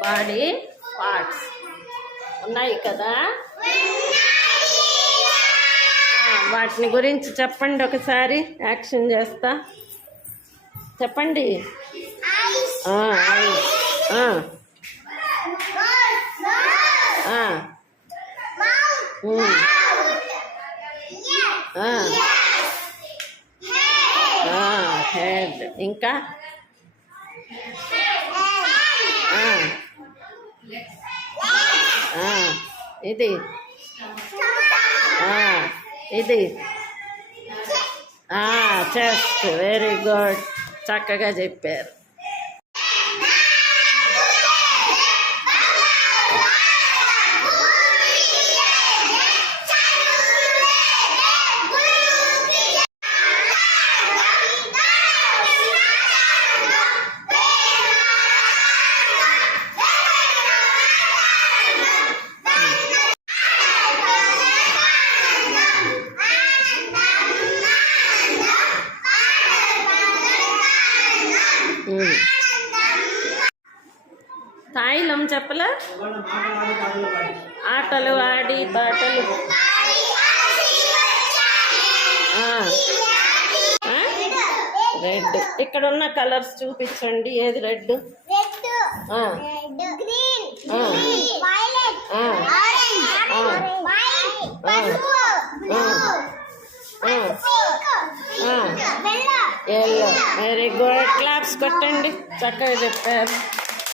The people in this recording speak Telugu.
బాడీ పార్ట్స్ ఉన్నాయి కదా, వాటిని గురించి చెప్పండి ఒకసారి. యాక్షన్ చేస్తా చెప్పండి. హెడ్, ఇంకా ఇది ఇది చెస్ట్. వెరీ గుడ్, చక్కగా చెప్పారు. తాయిలం చెప్పలా? ఆటలు ఆడి పాటలు. రెడ్. ఇక్కడ ఉన్న కలర్స్ చూపించండి. ఏది red? Yellow. Very good, claps కొట్టండి, చక్కగా చెప్పారు.